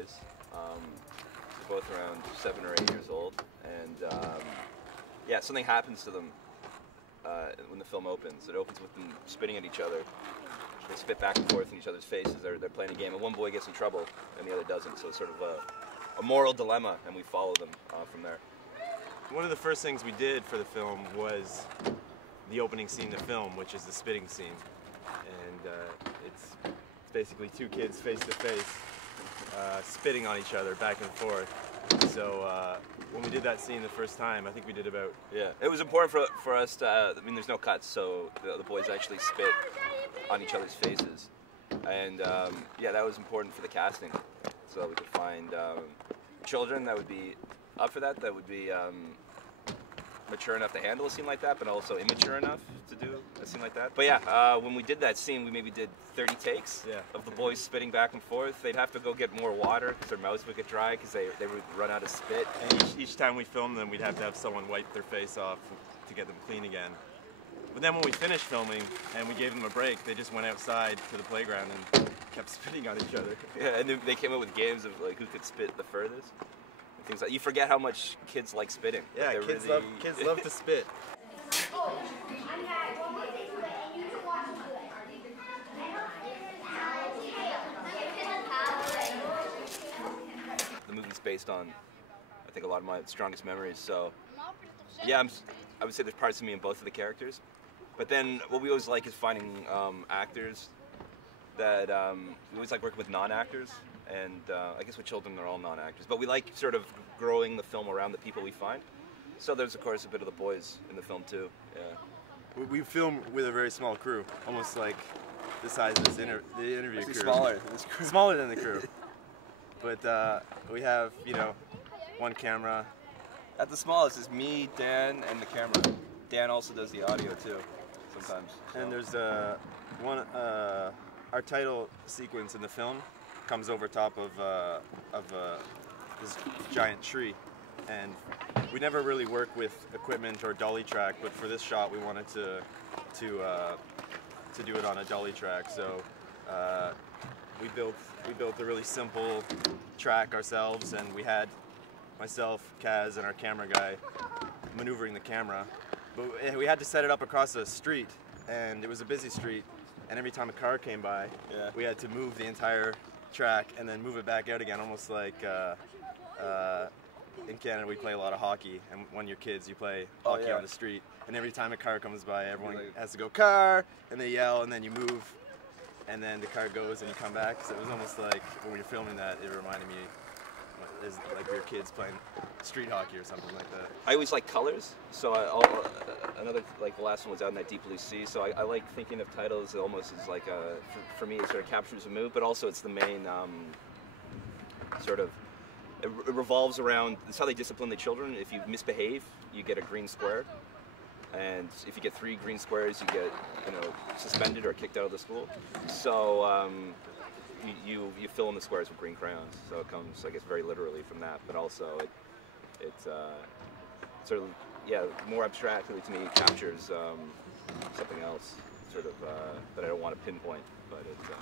boys. They're both around 7 or 8 years old, and yeah, something happens to them when the film opens. It opens with them spitting at each other. They spit back and forth in each other's faces. They're playing a game, and one boy gets in trouble, and the other doesn't. So it's sort of a moral dilemma, and we follow them from there. One of the first things we did for the film was the opening scene of the film, which is the spitting scene. And it's basically two kids face to face spitting on each other back and forth. So when we did that scene the first time, I think we did about... Yeah, it was important for us to, I mean, there's no cuts, so the boys actually spit on each other's faces. And yeah, that was important for the casting, so that we could find children that would be up for that, that would be mature enough to handle a scene like that, but also immature enough to do a scene like that. But yeah, when we did that scene, we maybe did 30 takes of the boys spitting back and forth. They'd have to go get more water because their mouths would get dry because they would run out of spit. And each time we filmed them, we'd have to have someone wipe their face off to get them clean again. But then when we finished filming and we gave them a break, they just went outside to the playground and kept spitting on each other. Yeah, and they came up with games of like who could spit the furthest. Things like, you forget how much kids like spitting. Yeah, like kids love to spit. The movie's based on, I think, a lot of my strongest memories. So, yeah, I would say there's parts of me in both of the characters. But then what we always like is finding actors that we always like working with non-actors. And I guess with children, they're all non-actors. But we like sort of growing the film around the people we find. So there's, of course, a bit of the boys in the film, too. Yeah. We film with a very small crew, almost like the size of the interview crew. Smaller than this crew. Smaller than the crew. But we have, you know, one camera. At the smallest is me, Dan, and the camera. Dan also does the audio, too, sometimes. So. And there's our title sequence in the film comes over top of this giant tree, and we never really work with equipment or dolly track, but for this shot we wanted to do it on a dolly track. So we built a really simple track ourselves, and we had myself, Kaz, and our camera guy maneuvering the camera, but we had to set it up across a street, and it was a busy street, and every time a car came by, we had to move the entire track and then move it back out again, almost like in Canada we play a lot of hockey, and when you're kids you play hockey on the street, and every time a car comes by everyone has to go car, and they yell, and then you move, and then the car goes and you come back. So it was almost like when we were filming that, it reminded me like we were kids playing street hockey or something like that. I always like colors, so another, like the last one was Out in That Deep Blue Sea, so I like thinking of titles almost as like for me it sort of captures a mood, but also it's the main sort of, it revolves around, it's how they discipline the children. If you misbehave, you get a green square, and if you get 3 green squares, you get, you know, suspended or kicked out of the school. So you fill in the squares with green crayons, so it comes, I guess, very literally from that, but also it's sort of, yeah, more abstractly to me captures something else, sort of, that I don't want to pinpoint, but it's, yeah.